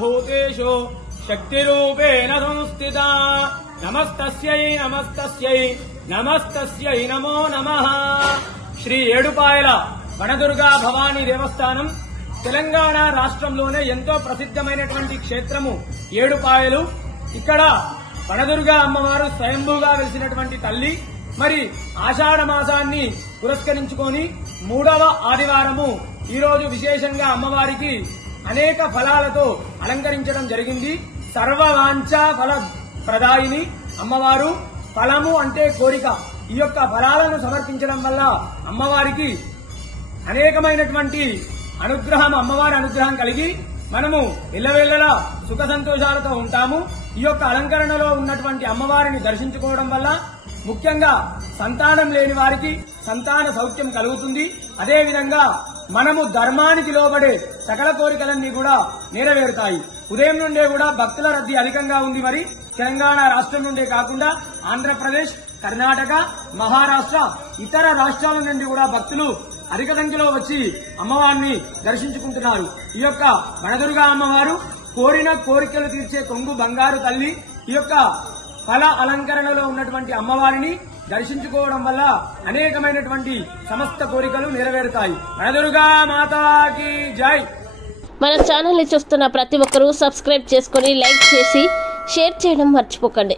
సర్వభూతేషు శక్తిరూపేణ సంస్థితా నమస్తస్యై నమస్తస్యై నమస్తస్యై నమో నమః. శ్రీ ఏడుపాయల వనదుర్గా భవానీ దేవస్థానం తెలంగాణ రాష్ట్రంలోనే ఎంతో ప్రసిద్ధమైనటువంటి క్షేత్రము ఏడుపాయలు. ఇక్కడ వనదుర్గా అమ్మవారు స్వయంభూగా వెలిసినటువంటి తల్లి. మరి ఆషాఢ మాసాన్ని పురస్కరించుకొని 3వ ఆదివారము ఈరోజు విశేషంగా అమ్మవారికి అనేక ఫలాలతో అలంకరించడం జరిగింది. సర్వవాంఛా ఫల ప్రదాయిని అమ్మవారు. ఫలము అంటే కోరిక. ఈ యొక్క ఫలాలను సమర్పించడం వల్ల అమ్మవారికి అనేకమైనటువంటి అనుగ్రహం, అమ్మవారి అనుగ్రహం కలిగి మనము ఎల్లవేళలా సుఖ సంతోషాలతో ఉంటాము. ఈ యొక్క అలంకరణలో ఉన్నటువంటి అమ్మవారిని దర్శించుకోవడం వల్ల ముఖ్యంగా సంతానం లేని వారికి సంతాన సౌఖ్యం కలుగుతుంది. అదేవిధంగా మనము ధర్మానికి లోబడే సకల కోరికలన్నీ కూడా నెరవేరుతాయి. ఉదయం నుండే కూడా భక్తుల రద్దీ అధికంగా ఉంది. మరి తెలంగాణ రాష్ట్రం నుండే కాకుండా ఆంధ్రప్రదేశ్, కర్ణాటక, మహారాష్ట్ర, ఇతర రాష్ట్రాల నుండి కూడా భక్తులు అధిక సంఖ్యలో వచ్చి అమ్మవారిని దర్శించుకుంటున్నారు. ఈ యొక్క వనదుర్గా అమ్మవారు కోరిన కోరికలు తీర్చే కొంగు బంగారు తల్లి. ఈ యొక్క ఫల అలంకరణలో ఉన్నటువంటి అమ్మవారిని దర్శించుకోవడం వల్ల అనేకమైనటువంటి సమస్త కోరికలు నెరవేరుతాయి. వనదుర్గా మాతాకి జై. మన ఛానల్ ని చూస్తున్న ప్రతి ఒక్కరూ సబ్స్క్రైబ్ చేసుకొని లైక్ చేసి షేర్ చేయడం మర్చిపోకండి.